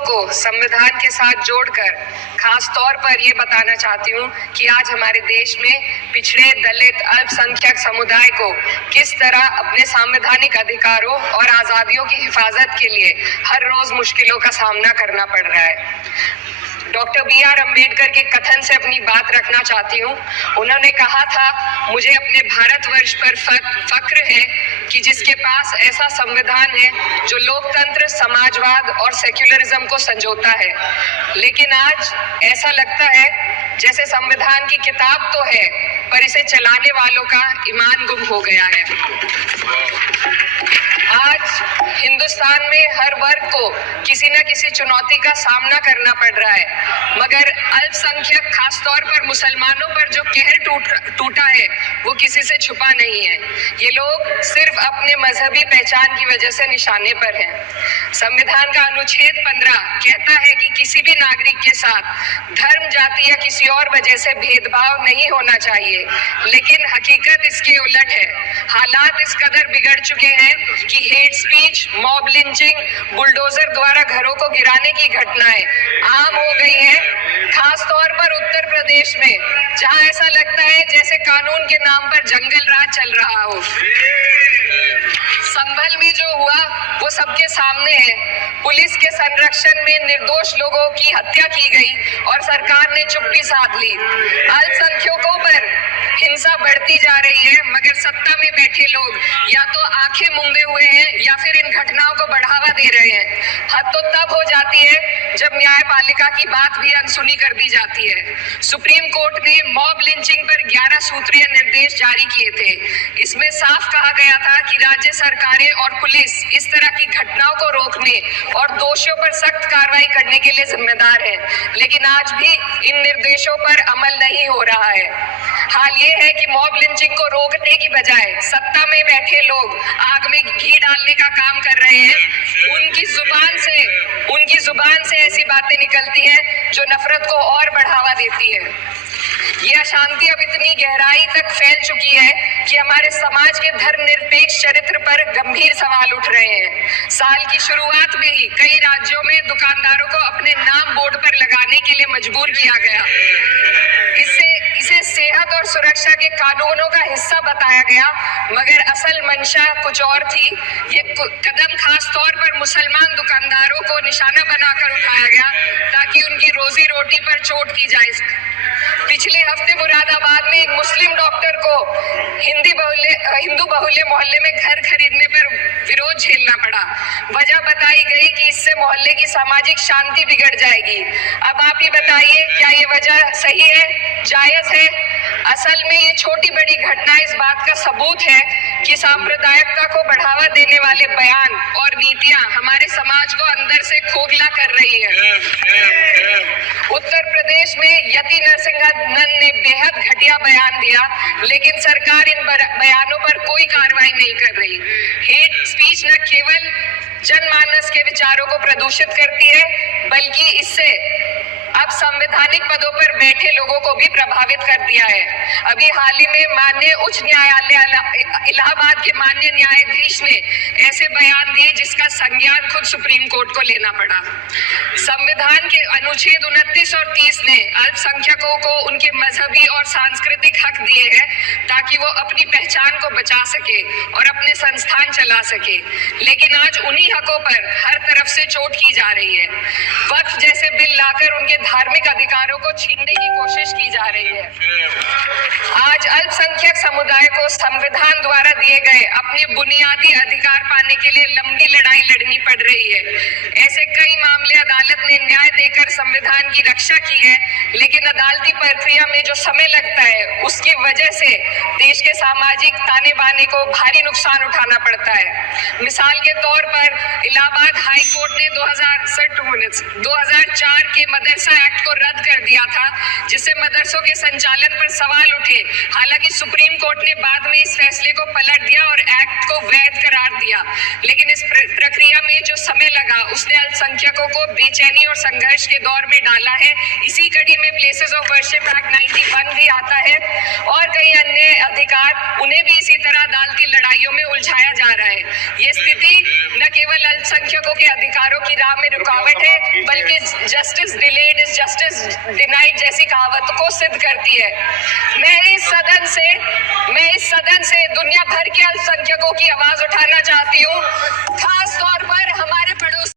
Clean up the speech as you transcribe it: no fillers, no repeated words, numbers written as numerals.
को संविधान के साथ जोड़कर खास तौर पर ये बताना चाहती हूँ कि आज हमारे देश में पिछड़े, दलित, अल्पसंख्यक समुदाय को किस तरह अपने संवैधानिक अधिकारों और आजादियों की हिफाजत के लिए हर रोज मुश्किलों का सामना करना पड़ रहा है। Doctor B.R. अम्बेडकर के कथन से अपनी बात रखना चाहती हूँ। उन्होंने कहा था, मुझे अपने भारतवर्ष पर फक्र है कि जिसके पास ऐसा संविधान है जो लोकतंत्र, समाजवाद और सेक्युलरिज्म को संजोता है। लेकिन आज ऐसा लगता है जैसे संविधान की किताब तो है पर इसे चलाने वालों का ईमान गुम हो गया है। आज हिंदुस्तान में हर वर्ग को किसी न किसी चुनौती का सामना करना पड़ रहा है, मगर अल्पसंख्यक खासतौर पर मुसलमानों पर जो कहर टूटा है वो किसी से छुपा नहीं है। ये लोग सिर्फ अपने मजहबी पहचान की वजह से निशाने पर हैं। संविधान का अनुच्छेद 15 कहता है कि किसी भी नागरिक के साथ धर्म, जाति या किसी और वजह से भेदभाव नहीं होना चाहिए, लेकिन हकीकत इसके उलट है। हालात इस कदर बिगड़ चुके हैं कि hate speech, mob lynching, bulldozer द्वारा घरों को गिराने की घटनाएं आम हो गई हैं। खास तौर पर उत्तर प्रदेश में, जहां ऐसा लगता है जैसे कानून के नाम पर जंगल राज चल रहा हो। संभल में जो हुआ वो सबके सामने है। पुलिस के संरक्षण में निर्दोष लोगों की हत्या की गई और सरकार ने चुप्पी साध ली। अल्पसंख्यकों पर हिंसा बढ़ती जा रही है, मगर सत्ता में बैठे लोग या तो आंखें मूंदे हुए हैं या फिर इन घटनाओं को बढ़ावा दे रहे हैं। हद तो तब हो जाती है जब न्यायपालिका की बात भी अनसुनी कर दी जाती है। सुप्रीम कोर्ट ने मॉब लिंचिंग पर 11 सूत्रीय निर्देश जारी किए थे। इसमें साफ कहा गया था कि राज्य सरकारें और पुलिस इस तरह की घटनाओं को रोकने और दोषियों पर सख्त कार्रवाई करने के लिए जिम्मेदार है, लेकिन आज भी इन निर्देशों पर अमल नहीं हो रहा है। हाल ये है कि मॉब लिंचिंग को रोकने की बजाय सत्ता में बैठे लोग आग में घी डालने का काम कर रहे हैं। उनकी जुबान से ऐसी बातें निकलती हैं जो नफरत को और बढ़ावा देती है। ये अशांति अब इतनी गहराई तक फैल चुकी है कि हमारे समाज के धर्मनिरपेक्ष चरित्र पर गंभीर सवाल उठ रहे हैं। साल की शुरुआत में ही कई राज्यों में दुकानदारों को अपने नाम बोर्ड पर लगाने के लिए मजबूर किया गया। इसे सेहत और सुरक्षा के कानूनों का हिस्सा बताया गया, मगर असल मंशा कुछ और थी। ये कदम खास तौर पर मुसलमान दुकानदारों को निशाना बनाकर उठाया गया ताकि उनकी रोजी रोटी पर चोट की जाए। पिछले हफ्ते मुरादाबाद में एक मुस्लिम डॉक्टर को हिंदू बहुल्य मोहल्ले में घर खरीदने पर विरोध झेलना पड़ा। वजह बताई गई कि इससे मोहल्ले की सामाजिक शांति बिगड़ जाएगी। अब आप ही बताइए, क्या ये वजह सही है, जायज है? असल में ये छोटी बड़ी घटना इस बात का सबूत है कि सांप्रदायिकता को बढ़ावा देने वाले बयान और नीतियां हमारे समाज को अंदर से खोखला कर रही है। उत्तर प्रदेश में यति नरसिंहन ने बेहद घटिया बयान दिया, लेकिन सरकार इन बयानों पर कोई कार्रवाई नहीं कर रही। हेट स्पीच न केवल जनमानस के विचारों को प्रदूषित करती है, बल्कि इससे अब संवैधानिक पदों पर बैठे लोगों को भी प्रभावित कर दिया है। अभी हाल ही में माननीय उच्च न्यायालय इलाहाबाद के माननीय न्यायाधीश ने ऐसे बयान दिए जिसका संज्ञान खुद सुप्रीम कोर्ट को लेना पड़ा। संविधान के अनुच्छेद 29 और 30 ने अल्पसंख्यकों को उनके मजहबी और सांस्कृतिक हक दिए हैं ताकि वो अपनी पहचान को बचा सके और अपने संस्थान चला सके, लेकिन आज उन्हीं हकों पर हर तरफ से चोट की जा रही है। वक्फ जैसे बिल लाकर उनके धार्मिक अधिकारों को छीनने की कोशिश की जा रही है। आज अल्पसंख्यक समुदाय को संविधान द्वारा दिए गए अपने बुनियादी अधिकार पाने के लिए लंबी लड़ाई लड़नी पड़ रही है। ऐसे कई मामले अदालत ने न्याय देकर संविधान की रक्षा की है, लेकिन अदालती प्रक्रिया में जो समय लगता है उसकी वजह से देश के सामाजिक ताने बाने को भारी नुकसान उठाना पड़ता है। मिसाल के तौर पर इलाहाबाद हाई कोर्ट ने 2004 के मदरसा एक्ट को रद्द कर दिया था, जिससे मदरसों के संचालन पर सवाल उठे। हालांकि सुप्रीम कोर्ट ने बाद में इस फैसले को पलट दिया और एक्ट को वैध करार दिया, लेकिन इस प्रक्रिया में जो समय लगा उसने अल्पसंख्यकों को बेचैनी और संघर्ष के दौर में डाला है। इसी कड़ी में प्लेसेस ऑफ वर्शिप एक्ट 91 भी आता है और कई अन्य अधिकार उन्हें भी इसी तरह अदालती लड़ाइयों में उलझाया जा रहा है। ये स्थिति न केवल अल्पसंख्यकों के अधिकारों की राह में रुकावट है, बल्कि justice delayed is justice denied जैसी कहावत को सिद्ध करती है। मैं इस सदन से दुनिया भर के अल्पसंख्यकों की आवाज उठाना चाहती हूँ